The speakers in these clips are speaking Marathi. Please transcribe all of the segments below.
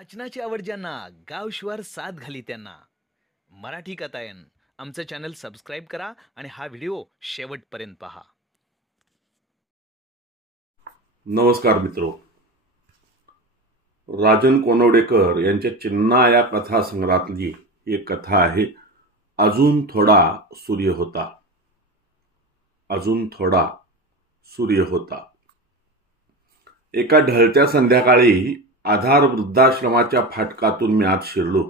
वाचनाची आवड ज्यांना, गाव शिवार साथ घाली त्यांना, मराठी कथायन आमचं चॅनल सबस्क्राईब करा आणि हा व्हिडिओ शेवटपर्यंत पहा. नमस्कार मित्रो. राजन कोनवडेकर यांच्या चिन्ना या कथासंग्रहातली एक कथा आहे. अजून थोडा सूर्य होता. अजून थोडा सूर्य होता. एका ढळत्या संध्याकाळी आधार वृद्धाश्रमाच्या फाटकातून मी आत शिरलो.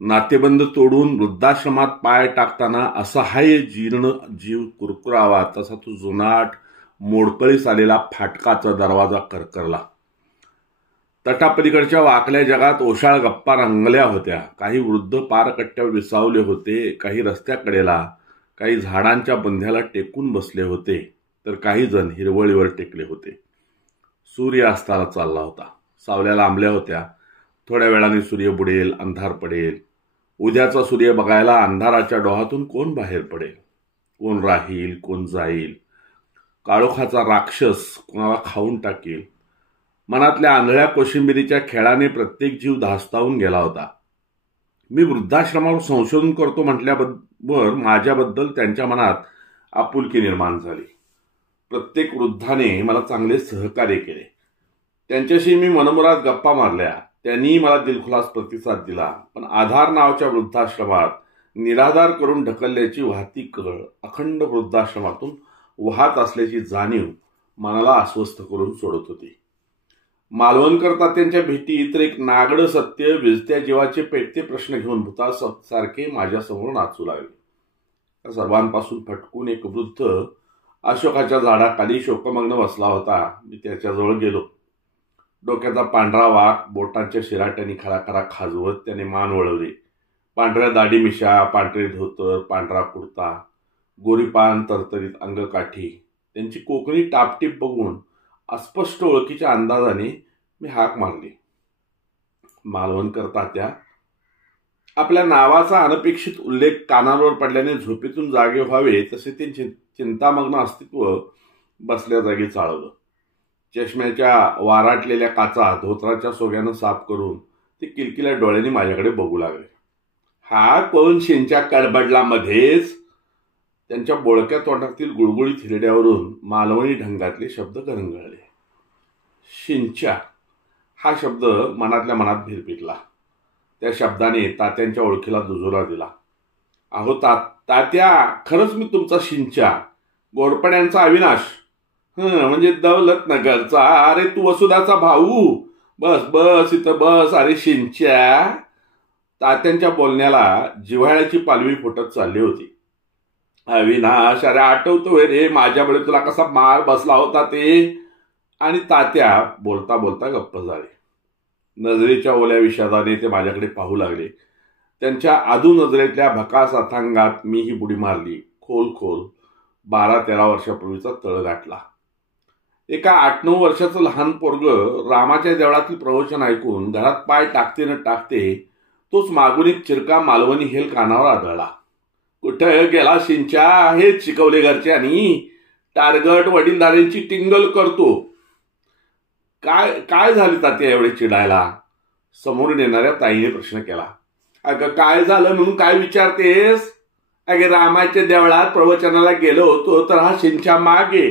नातेबंद तोडून वृद्धाश्रमात पाय टाकताना असहाय्य जीर्ण जीव कुरकुरावा तसा तो जुनाट मोडकळीस आलेला फाटकाचा दरवाजा करकरला. तटापलीकडच्या वाकल्या जगात ओशाळ गप्पा रंगल्या होत्या. काही वृद्ध पारकट्ट्यावर विसावले होते, काही रस्त्याकडेला, काही झाडांच्या बुंध्याला टेकून बसले होते, तर काही जण हिरवळीवर टेकले होते. सूर्य अस्ताला चालला होता. सावल्या लांबल्या होत्या. थोड्या वेळाने सूर्य बुडेल, अंधार पडेल. उद्याचा सूर्य बघायला अंधाराच्या डोहातून कोण बाहेर पडेल, कोण राहील, कोण जाईल. काळोखाचा राक्षस कोणाला खाऊन टाकेल. मनातल्या आंधळ्या कोशिंबिरीच्या खेळाने प्रत्येक जीव धास्तावून गेला होता. मी वृद्धाश्रमावर संशोधन करतो म्हटल्याबरोबर माझ्याबद्दल त्यांच्या मनात आपुलकी निर्माण झाली. प्रत्येक वृद्धाने मला चांगले सहकार्य केले. त्यांच्याशी मी मनमुराद गप्पा मारल्या. त्यांनी मला दिलखुलास प्रतिसाद दिला. पण आधार नावाच्या वृद्धाश्रमात निराधार करून ढकलल्याची वाहती कळ अखंड वृद्धाश्रमातून वाहत असल्याची जाणीव मनाला अस्वस्थ करून सोडत होती. मालवणकर तात्यांच्या भेटीत तर एक नागड सत्य विजत्या जीवाचे पेटते प्रश्न घेऊन भूतासारखे माझ्यासमोर नाचू लागले. त्या सर्वांपासून फटकून एक वृद्ध अशोकाच्या झाडाखाली शोकमग्न बसला होता. मी त्याच्याजवळ गेलो. डोक्याचा पांढरा वाक बोटांच्या शिराट्याने खराखरा खाजवत त्याने मान वळवली. पांढऱ्या दाढी मिशा, पांढरे धोतर, पांढरा कुर्ता, गोरीपान तरतरीत अंगकाठी, त्यांची कोकणी टापटीप बघून अस्पष्ट ओळखीच्या अंदाजाने मी हाक मारली. मालवणकर तात्या. आपल्या नावाचा अनपेक्षित उल्लेख कानावर पडल्याने झोपेतून जागे व्हावे तसे ते चिंतामग्न अस्तित्व बसल्या जागी चाळवलं. चष्म्याच्या वाराटलेल्या काचा धोत्राच्या सोग्यानं साफ करून ते किलकिल्या डोळ्यांनी माझ्याकडे बघू लागले. हा कोण शिंच्या कडबडला मध्येच? त्यांच्या बोळक्या तोंडातील गुळगुळीत हिरड्यावरून मालवणी ढंगातले शब्द घरंगळले. शिंच्या हा शब्द मनातल्या मनात भिरपिटला. त्या शब्दाने तात्यांच्या ओळखीला दुजोरा दिला. अहो तात्या, खरंच मी तुमचा शिंच्या, गोडपड्यांचा अविनाश, म्हणजे दौलत नगरचा. अरे तू वसुधाचा भाऊ. बस बस इथं बस. अरे शिंच्या. तात्यांच्या बोलण्याला जिव्हाळ्याची पालवी फुटत चालली होती. अविनाश, अरे आठवतोय रे माझ्यामुळे तुला कसा मार बसला होता ते. आणि तात्या बोलता बोलता गप्प झाले. नजरेच्या ओल्या विषादाने ते माझ्याकडे पाहू लागले. त्यांच्या आधू नजरेतल्या भकास अथांगात मी ही बुडी मारली. खोल खोल 12-13 वर्षापूर्वीचा तळ गाठला. एका 8-9 वर्षाचं लहान पोरग रामाच्या देवळातील प्रवचन ऐकून घरात पाय टाकते न टाकते तोच मागून एक चिरका मालवणी हेल कानावर आदळला. कुठे गेला शिंच्या? हेच शिकवले घरच्यांनी. टार्गट वडीलधाऱ्यांची टिंगल करतो. काय काय झाले तात्या एवढे चिडायला? समोरून येणाऱ्या ताईने प्रश्न केला. अगं काय झालं म्हणून काय विचारतेस? अगे रामाच्या देवळात प्रवचनाला गेलो होतो तर हा शिंच्या मागे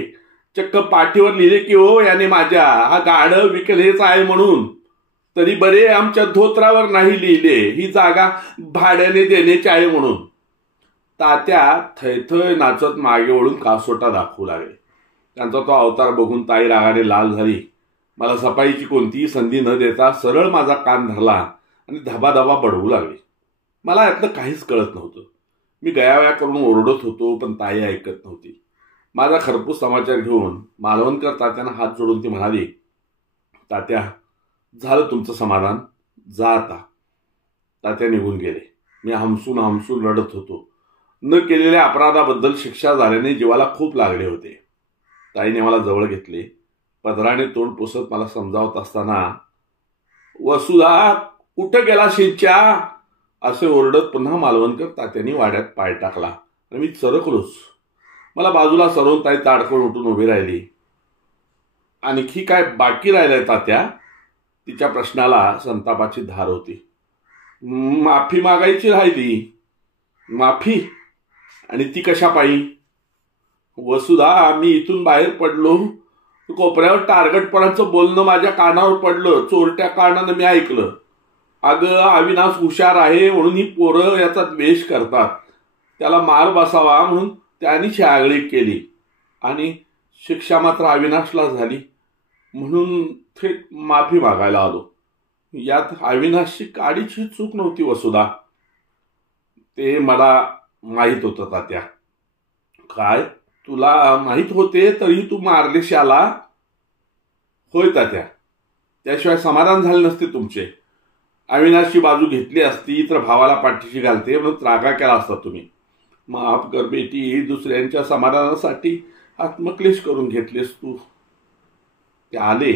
चक्क पाठीवर लिहिले की हो याने माझ्या हा गाढ विकलेच आहे म्हणून. तरी बरे आमच्या धोत्रावर नाही लिहिले ही जागा भाड्याने देण्याची आहे म्हणून. तात्या थैथय नाचत मागे वळून कासोटा दाखवू लागले. त्यांचा तो अवतार बघून ताई रागाने लाल झाली. मला सफाईची कोणतीही संधी न देता सरळ माझा कान धरला आणि धबाधबा बडवू लागली. मला यातलं काहीच कळत नव्हतं. मी गयावया करून ओरडत होतो पण ताई ऐकत नव्हती. माझा खरपूस समाचार घेऊन मालवणकर तात्यांना हात जोडून ती म्हणाली, तात्या झालं तुमचं समाधान, जा आता. तात्या निघून गेले. मी हमसून हमसून रडत होतो. न केलेल्या अपराधाबद्दल शिक्षा झाल्याने जीवाला खूप लागले होते. ताईने मला जवळ घेतले. पदराने तोंड पुसत मला समजावत असताना, वसुधा कुठं गेला शिंच्या? असे ओरडत पुन्हा मालवणकर तात्यांनी वाड्यात पाय टाकला आणि मी चरकलोच. मला बाजूला सरवून ताई ताडकन उठून उभी राहिली. आणखी काय बाकी राहिलंय तात्या? तिच्या प्रश्नाला संतापाची धार होती. माफी मागायची राहिली. माफी? आणि ती कशा पायी? वसुधा, मी इथून बाहेर पडलो, कोपऱ्यावर टार्गेटपणाचं बोलणं माझ्या कानावर पडलं. चोरट्या कानानं मी ऐकलं. अगं, अविनाश हुशार आहे म्हणून ही पोरं याचा द्वेष करतात, त्याला मार बसावा म्हणून त्यांनी शागळी केली आणि शिक्षा मात्र अविनाशला झाली, म्हणून थेट माफी मागायला आलो. यात अविनाशची काडीची चूक नव्हती वसुधा. ते मला माहीत होतं तात्या. काय? तुला माहीत होते तरी तू मारलेशी आला? होय तात्या. त्याशिवाय समाधान झाले नसते तुमचे. अविनाशची बाजू घेतली असती तर भावाला पाठीशी घालते म्हणून त्रागा केला असता तुम्ही. माफ कर बेटी, दुसऱ्यांच्या समाधानासाठी आत्मक्लेश करून घेतलेस तू. ते आले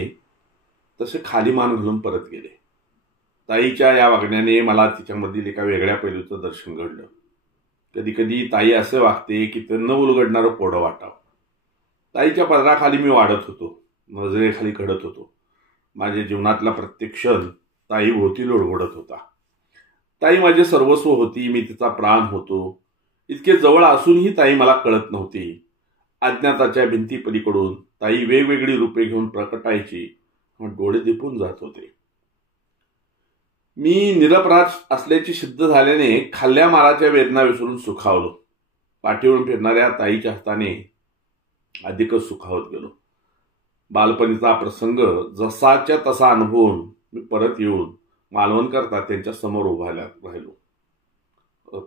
तसे खाली मान घालून परत गेले. ताईच्या या वागण्याने मला तिच्यामधील एका वेगळ्या पैलूचं दर्शन घडलं. कधी कधी ताई असे वागते की ते न उलगडणारं पोडं वाटावं. ताईच्या पदराखाली मी वाढत होतो, नजरेखाली घडत होतो. माझ्या जीवनातला प्रत्येक क्षण ताई भोवती लोळवडत होता. ताई माझे सर्वस्व होती, मी तिचा प्राण होतो. इतके जवळ असूनही ताई मला कळत नव्हती. अज्ञाताच्या भिंती पलीकडून ताई वेगवेगळी रूपे घेऊन प्रकटायची, डोळे दिपून जात होते. मी निरपराध असल्याची सिद्ध झाल्याने खाल्ल्या माराच्या वेदना विसरून सुखावलो. पाठीवरून फिरणाऱ्या ताईच्या हाताने अधिकच सुखावत गेलो. बालपणीचा प्रसंग जसाच्या तसा अनुभवून मी परत येऊन मालवणकर तात्यांच्या समोर उभा राहिलो.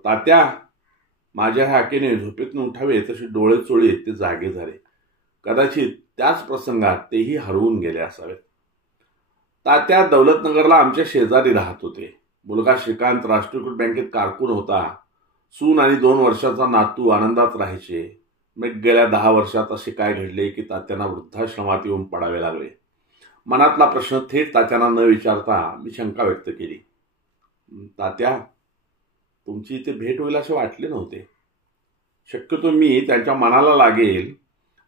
तात्या, माझ्या हाकेने झोपेतून उठावे तसे डोळे चोळीत ते जागे झाले. कदाचित त्याच प्रसंगात तेही हरवून गेले असावेत. तात्या दौलतनगरला आमच्या शेजारी राहत होते. मुलगा श्रीकांत राष्ट्रीयकृत बँकेत कारकून होता. सून आणि 2 वर्षाचा नातू आनंदात राहायचे. मग गेल्या 10 वर्षात असे काय घडले की तात्यांना वृद्धाश्रमात येऊन पडावे लागले. मनातला प्रश्न थेट तात्यांना न विचारता मी शंका व्यक्त केली. तात्या, तुमची इथे भेट होईल असे वाटले नव्हते. शक्यतो मी त्यांच्या मनाला लागेल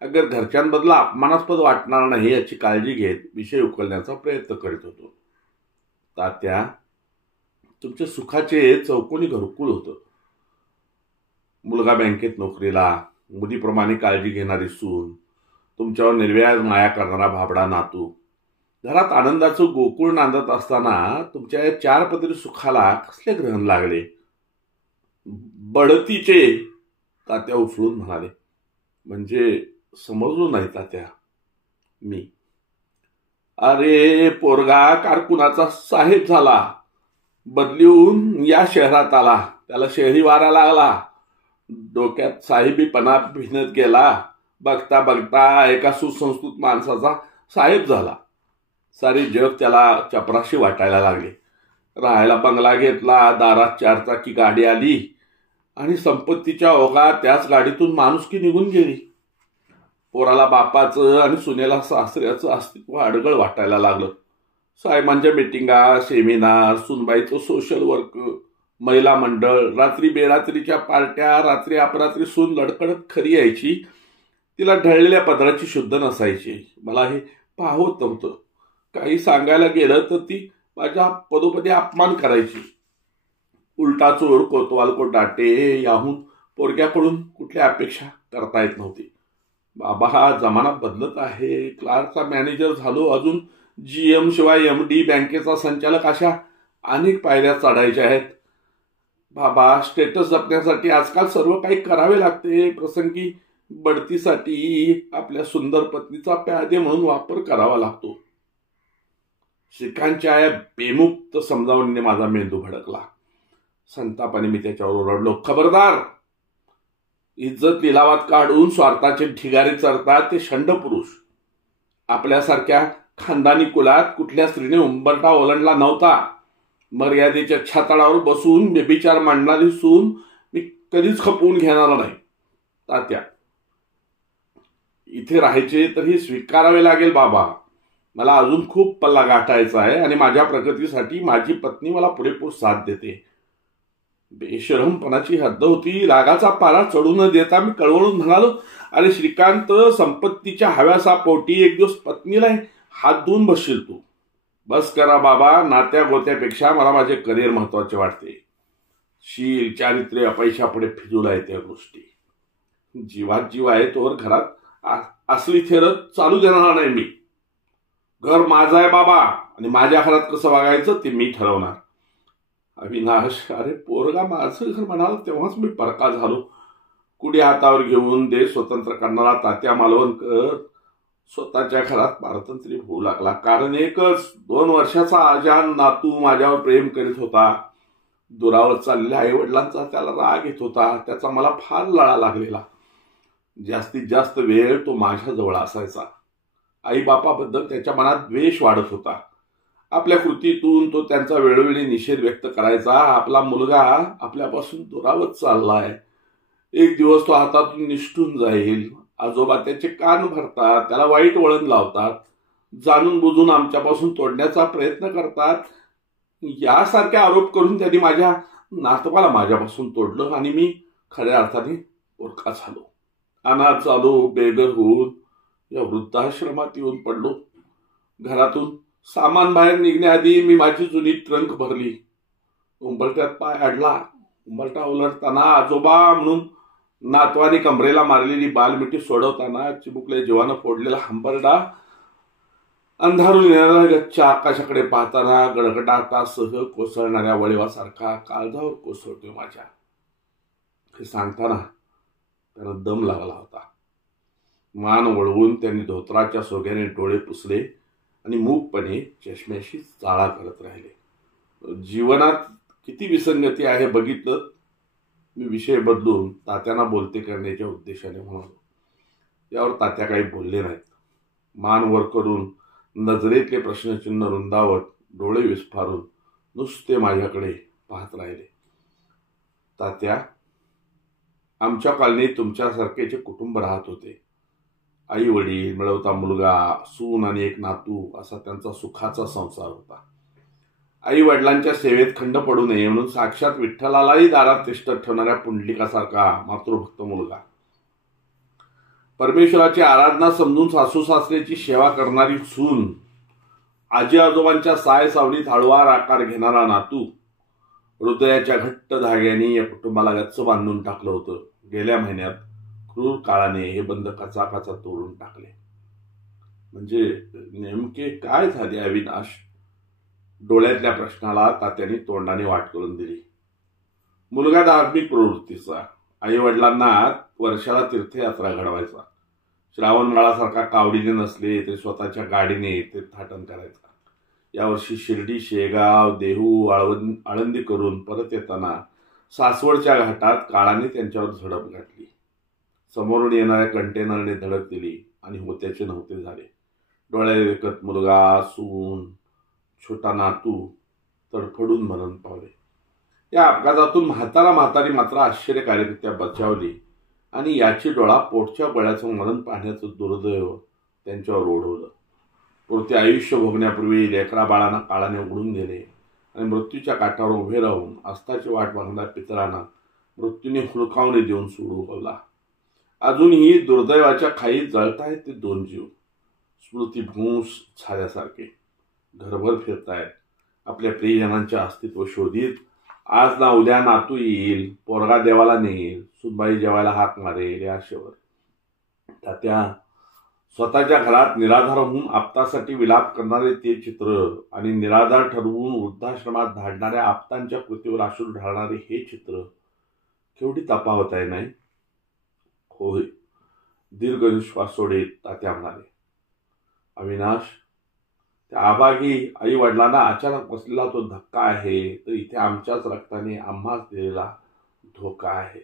अगर घरच्यांबद्दल अपमानास्पद वाटणार नाही याची काळजी घेत विषय उकलण्याचा प्रयत्न करीत होतो. तात्या, तुमच्या सुखाचे चौकोनी घरकुल होतं. मुलगा बँकेत नोकरीला, मुलीप्रमाणे काळजी घेणारी सून, तुमच्यावर निर्व्याज माया करणारा भाबडा नातू. घरात आनंदाचं गोकुळ नांदत असताना तुमच्या या 4 पदरी सुखाला कसले ग्रहण लागले? बढतीचे, तात्या उचलून म्हणाले. म्हणजे समजलो नाही तात्या. मी, अरे पोरगा कारकुनाचा साहेब झाला, बदलून या शहरात आला, त्याला शहरी वारा लागला, डोक्यात साहेबीपणा भिनत गेला. बघता बघता एका सुसंस्कृत माणसाचा साहेब झाला. सारे जग त्याला चपराशी वाटायला लागले. राहायला बंगला घेतला, दारात 4 चाकी गाडी आली आणि संपत्तीच्या ओघात त्याच गाडीतून माणुसकी निघून गेली. पोराला बापाचं आणि सुनेला सासऱ्याचं अस्तित्व अडगळ वाटायला लागलं. साहेबांच्या मिटिंगा, सेमिनार, सुनबाईचं सोशल वर्क, महिला मंडळ, रात्री बेरात्रीच्या पार्ट्या, रात्री अपरात्री सून लडकडत खरी यायची. तिला ढळलेल्या पदराची शुद्ध नसायची. मला हे पाहत नव्हतं. काही सांगायला गेलं तर ती माझ्या पदोपदी अपमान करायची. उलटा चोर कोतवाल को डाटे याहून पोरग्याकडून कुठल्या अपेक्षा करता येत नव्हती. बाबा, हा जमाना बदलत आहे. क्लार्कचा मॅनेजर झालो, अजून GM शिवाय MD, बँकेचा संचालक, अशा अनेक पायऱ्या चढायच्या आहेत. बाबा, स्टेटस जपण्यासाठी आजकाल सर्व काही करावे लागते. प्रसंगी बढतीसाठी आपल्या सुंदर पत्नीचा प्यादे म्हणून वापर करावा लागतो. श्रीकांतच्या या बेमुक्त समजावणीने माझा मेंदू भडकला. संतापाने मी त्याच्यावर ओरडलो, खबरदार! इज्जत लिलावात काढून स्वार्थाचे ढिगारे चरतात ते षंड पुरुष. आपल्यासारख्या खानदानी कुलात कुठल्या स्त्रीने उंबरठा ओलांडला नव्हता. मर्यादेच्या छाताडावर बसून बेबिचार मांडणारी सून मी कधीच खपवून घेणार नाही. तात्या, इथे राहायचे तर हे स्वीकारावे लागेल बाबा. मला अजून खूप पल्ला गाठायचा आहे आणि माझ्या प्रगतीसाठी माझी पत्नी मला पुरेपूर साथ देते. बेशरमपणाची हद्द होती. रागाचा पारा चढू न देता मी कळवळून म्हणालो, अरे श्रीकांत, संपत्तीच्या हव्यासापोटी एक दिवस पत्नीला हात धुवून बसशील तू. बस करा बाबा, नात्या गोत्यापेक्षा मला माझे करिअर महत्वाचे वाटते. शील चारित्र्य पैशापुढे फिजूल आहे त्या गोष्टी. जीवात जीव आहे तोवर घरात असली थेरत चालू देणार नाही मी. घर माझं आहे बाबा आणि माझ्या घरात कसं वागायचं ते मी ठरवणार. अविनाश, अरे पोरगा माझं घर म्हणाल तेव्हाच मी परका झालो. कुडी हातावर घेऊन देश स्वतंत्र करणारा तात्या मालवणकर स्वतःच्या घरात पारतंत्र्य होऊ लागला. कारण एकच, 2 वर्षाचा आजान नातू माझ्यावर प्रेम करीत होता. दुरावर चाललेल्या आई वडिलांचा त्याला राग येत होता. त्याचा मला फार लळा लागलेला. जास्तीत जास्त वेळ तो माझ्याजवळ असायचा. आई बापाबद्दल त्याच्या मनात द्वेष वाढत होता. आपल्या कृतीतून तो त्यांचा वेळोवेळी निषेध व्यक्त करायचा. आपला मुलगा आपल्यापासून दुरावत चाललाय, एक दिवस तो हातातून निसटून जाईल. आजोबा त्याचे कान भरतात, त्याला वाईट वळण लावतात, जाणून बुजून आमच्यापासून तोडण्याचा प्रयत्न करतात. यासारखे आरोप करून त्यांनी माझ्या नातवाला माझ्यापासून तोडलं आणि मी खऱ्या अर्थाने ओरका झालो. अनाथ झालो. बेघर होऊन या वृद्धाश्रमात येऊन पडलो. घरातून सामान बाहेर निघण्याआधी मी माझी जुनी ट्रंक भरली. उंबरट्यात पाय अडला. उंबरटा उलटताना आजोबा म्हणून नातवाने कमरेला मारलेली बालमिठी सोडवताना चिमुकल्या जीवानं फोडलेला हंबरडा अंधारून येणाऱ्या गच्च आकाशाकडे पाहताना गडगडाटासह कोसळणाऱ्या वळीवासारखा काळजावर कोसळतोय माझ्या. हे सांगताना त्याला दम लागला होता. मान वळवून त्यांनी धोत्राच्या सोग्याने डोळे पुसले आणि मूकपणे चष्म्याशी चाळा करत राहिले. जीवनात किती विसंगती आहे बघितलं. मी विषय बदलून तात्यांना बोलते करण्याच्या उद्देशाने म्हणालो. यावर तात्या काही बोलले नाहीत. मान वर करून नजरेतले प्रश्नचिन्ह रुंदावत डोळे विस्फारून नुसते माझ्याकडे पाहत राहिले. तात्या, आमच्या कॉलनीत तुमच्यासारखेचे कुटुंब राहत होते. आई वडील, मिळवता मुलगा, सून आणि एक नातू असा त्यांचा सुखाचा संसार होता. आई वडिलांच्या सेवेत खंड पडू नये म्हणून साक्षात विठ्ठलालाही दारात तिष्ठत ठेवणाऱ्या पुंडलिकासारखा मातृभक्त मुलगा, परमेश्वराची आराधना समजून सासू सासऱ्याची सेवा करणारी सून, आजी आजोबांच्या साय सावलीत हळुवार आकार घेणारा नातू, हृदयाच्या घट्ट धाग्याने या कुटुंबाला गच्च बांधून टाकलं होतं. गेल्या महिन्यात क्रूर काळाने हे बंध कचाकचा तोडून टाकले. म्हणजे नेमके काय झाले अविनाश? डोळ्यातल्या प्रश्नाला तात्याने तोंडाने वाट करून दिली. मुलगा धार्मिक प्रवृत्तीचा. आई वडिलांना वर्षाला तीर्थयात्रा घडवायचा. श्रावण माळासारखा कावडीने नसले तरी स्वतःच्या गाडीने तीर्थाटन करायचा. यावर्षी शिर्डी, शेगाव, देहू, आळंदी करून परत येताना सासवडच्या घाटात काळाने त्यांच्यावर झडप घातली. समोरून येणाऱ्या कंटेनरने धडक दिली आणि होत्याचे नव्हते झाले. डोळ्यात देखत मुलगा, सून, छोटा नातू तडफडून मरण पावले. या अपघातातून म्हातारी मात्र आश्चर्यकारकरित्या बचावली आणि याची डोळा पोटच्या बळ्याचं मरण पाहण्याचं दुर्दैव त्यांच्यावर ओढवलं. पुरते आयुष्य भोगण्यापूर्वी लेकरा बाळांना काळाने उडून गेले आणि मृत्यूच्या काठावर उभे राहून आस्थाची वाट बघणाऱ्या पितरांना मृत्यूने हुलकावणे देऊन सोडवला. अजूनही दुर्दैवाच्या खाईत जळतायत ते 2 जीव. स्मृतिभ्रूंश झाल्यासारखे घरभर फिरतायत आपल्या प्रियजनांच्या अस्तित्व शोधित. आज ना उद्या नातू येईल, पोरगा देवाला नेईल, सुनबाई जेवायला हाक मारेल या आशेवर. तात्या, स्वतःच्या घरात निराधार होऊन आपतासाठी विलाप करणारे ते चित्र आणि निराधार ठरवून वृद्धाश्रमात धाडणाऱ्या आपतांच्या कृतीवर अश्रू ढाळणारे हे चित्र केवढी तफावत आहे नाही? होय, दीर्घ निश्वास सोडीत तात्या म्हणाले. अविनाश, त्या आभागी आई वडिलांना अचानक बसलेला तो धक्का आहे तर इथे आमच्याच रक्ताने आम्हाच दिलेला धोका आहे.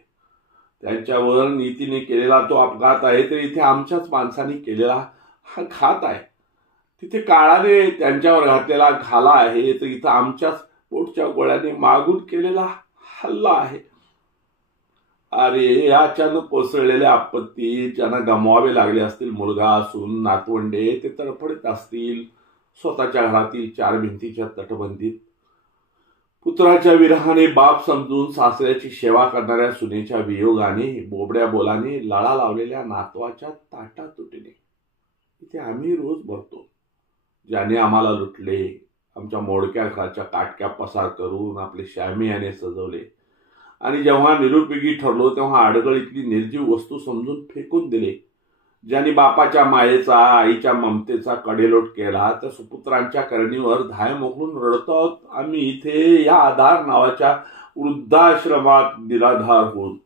त्यांच्यावर नीतीने केलेला तो अपघात आहे तर इथे आमच्याच माणसाने केलेला हा घात आहे. तिथे काळाने त्यांच्यावर घातलेला घाला आहे तर इथं आमच्याच पोटच्या गोळ्याने मागून केलेला हल्ला आहे. अरे, अचानक कोसळलेल्या आपत्ती ज्यांना गमवावे लागले असतील मुलगा, सून, नातवंडे, ते तडफडत असतील स्वतःच्या घरातील 4 भिंतीच्या तटबंदीत. पुत्राच्या विरहाने बाप समजून सासऱ्याची सेवा करणाऱ्या सुनेच्या वियोगाने, बोबड्या बोलाने लळा लावलेल्या नातवाच्या ताटातुटीने इथे आम्ही रोज मरतो. ज्याने आम्हाला लुटले, आमच्या मोडक्या घराच्या काटक्या पसार करून आपले शामियाने सजवले आणि जेव्हा निरुपयोगी ठरलो तेव्हा अडगळीतली निर्जीव वस्तू समजून फेकून दिले. ज्यांनी बापाच्या मायेचा, आईच्या ममतेचा कडेलोट केला त्या सुपुत्रांच्या करणीवर धाय मोकळून रडतो आहोत आम्ही इथे या आधार नावाच्या वृद्धाश्रमात निराधार होऊन.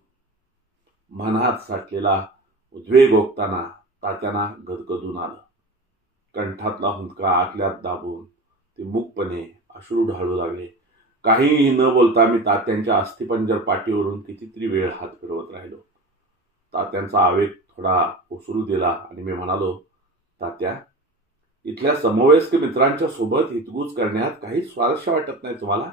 मनात साठलेला उद्वेग ओकताना तात्यांना गदगदून आलं. कंठातला हुंदका आतल्यात दाबून ते मूकपणे अश्रू ढाळू लागले. काहीही न बोलता मी तात्यांच्या अस्थिपंजर पाठीवरून कितीतरी वेळ हात फिरवत राहिलो. तात्यांचा आवेग थोडा ओसरू दिला आणि मी म्हणालो, तात्या, इथल्या समवयस्क मित्रांच्या सोबत हितगुज करण्यात काही स्वारस्य वाटत नाही तुम्हाला?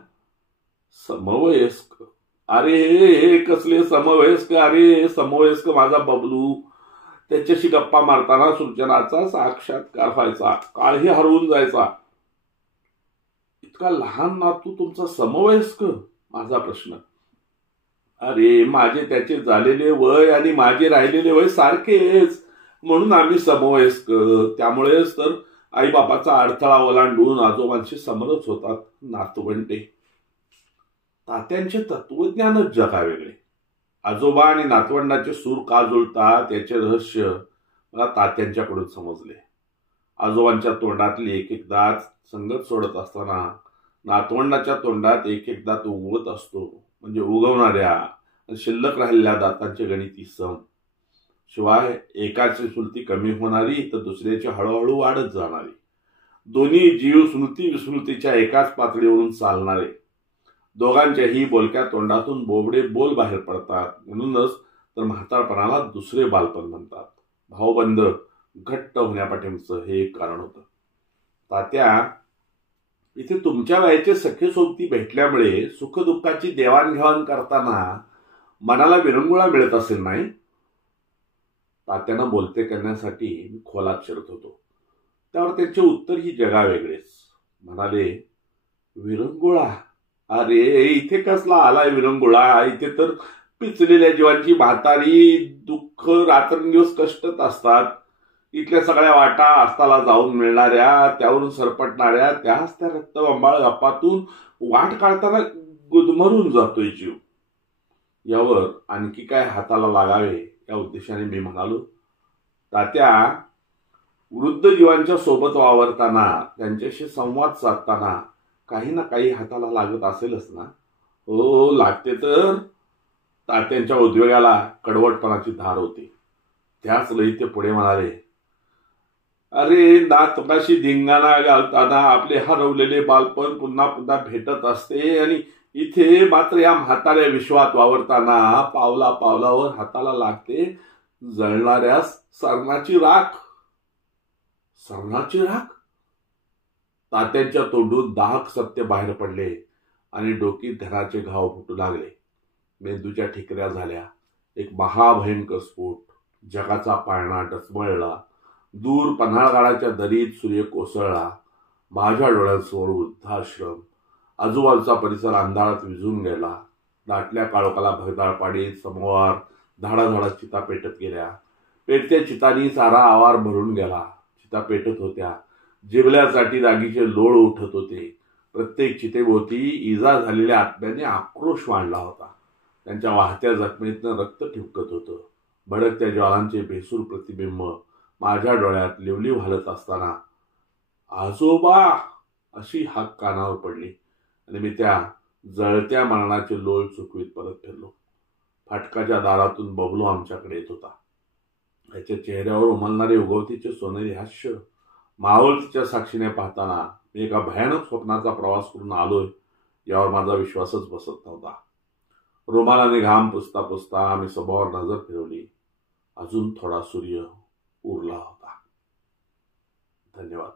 समवयस्क? अरे कसले समवयस्क? अरे समवयस्क माझा बबलू, त्याच्याशी गप्पा मारताना सूचनाचा साक्षात्कार व्हायचा, काळही हरवून जायचा. इतका लहान नातू तुमचा समवयस्क? माझा प्रश्न. अरे माझे त्याचे झालेले वय आणि माझे राहिलेले वय सारखेच, म्हणून आम्ही समवयस्क. त्यामुळेच तर आईबापाचा अडथळा ओलांडून आजोबांशी समरस होतात नातवंडे. तात्यांचे तत्वज्ञानच जगा वेगळे. आजोबा आणि नातवंडाचे सूर का जुळतात याचे रहस्य मला तात्यांच्याकडून समजले. आजोबांच्या तोंडातली एक एकदा संगत सोडत असताना नातवंडाच्या तोंडात एक एकदा तो उगवत असतो. म्हणजे उगवणाऱ्या शिल्लक राहिलेल्या दातांचे गणिती सम. शिवाय एकाची स्मृती कमी होणारी तर दुसऱ्याची हळूहळू वाढत जाणारी. दोन्ही जीव स्मृती विस्मृतीच्या एकाच पातळीवरून चालणारे. दोघांच्याही बोलक्या तोंडातून बोबडे बोल बाहेर पडतात. म्हणूनच तर म्हातारपणाला दुसरे बालपण म्हणतात. भावबंद घट्ट होण्यापाठीचं हे एक कारण होतं. तात्या, इथे तुमच्या वयाचे सखे सोबती भेटल्यामुळे सुखदुःखाची देवाणघेवाण करताना मनाला विरंगुळा मिळत असेल नाही? तात्यांना बोलते करण्यासाठी मी खोलात शिरत होतो. त्यावर त्यांचे उत्तर ही जगा वेगळेच. म्हणाले, विरंगुळा? अरे इथे कसला आलाय विरंगुळा? इथे तर पिचलेल्या जीवांची म्हातारी दुःख रात्रंदिवस कष्टत असतात. इथल्या सगळ्या वाटा अस्ताला जाऊन मिळणाऱ्या, त्यावरून सरपटणाऱ्या त्याच त्या रक्तबंबाळ गप्पातून वाट काढताना गुदमरून जातोय जीव. यावर आणखी काय हाताला लागावे या उद्देशाने मी म्हणालो, तात्या, वृद्ध जीवांच्या सोबत वावरताना, त्यांच्याशी संवाद साधताना काही ना काही हाताला लागत असेलच ना? हो, लागते तर. तात्यांच्या उद्वेगाला कडवटपणाची धार होती. त्याच लई ते पुढे म्हणाले, अरे नातवंडाशी धिंगाणा घालताना आपले हरवलेले बालपण पुन्हा पुन्हा भेटत असते आणि इथे मात्र या म्हाताऱ्या विश्वात वावरताना पावला पावलावर हाताला लागते जळणाऱ्या सरणाची राख. सरणाची राख? तात्यांच्या तोंडून दाहक सत्य बाहेर पडले आणि डोकीत धनाचे घाव फुटू लागले. मेंदूच्या ठिकऱ्या झाल्या. एक महाभयंकर स्फोट. जगाचा पाळणा डचमळला. दूर पन्हाळगडाच्या दरीत सूर्य कोसळला. माझ्या डोळ्यांसमोर वृद्धाश्रम. आजूबाजूचा परिसर अंधारात विझून गेला. दाटल्या काळोखाला भगदाळ पाडीत समोर धाडाधाडात चिता पेटत गेल्या. पेटत्या चितांनी सारा आवार भरून गेला. चिता पेटत होत्या. जिवल्यासाठी जागीचे लोळ उठत होते. प्रत्येक चितेभोवती इजा झालेल्या आत्म्याने आक्रोश मांडला होता. त्यांच्या वाहत्या जखमेतनं रक्त ठिपकत होतं. भडकत्या ज्वालांचे भेसूर प्रतिबिंब माझ्या डोळ्यात लिवलीव हलत असताना आजोबा अशी हाक कानावर पडली आणि मी त्या जळत्या मरणाचे लोळ चुकवीत परत फिरलो. फाटकाच्या दारातून बबलू आमच्याकडे येत होता. त्याच्या चेहऱ्यावर उमलणारे उगवतीचे सोनेरी हास्य मावळतीच्या साक्षीने पाहताना मी एका भयानक स्वप्नाचा प्रवास करून आलोय यावर माझा विश्वासच बसत नव्हता. रुमालाने घाम पुसता पुसता आम्ही सभोवर नजर फिरवली. अजून थोडा सूर्य उरला होता. धन्यवाद.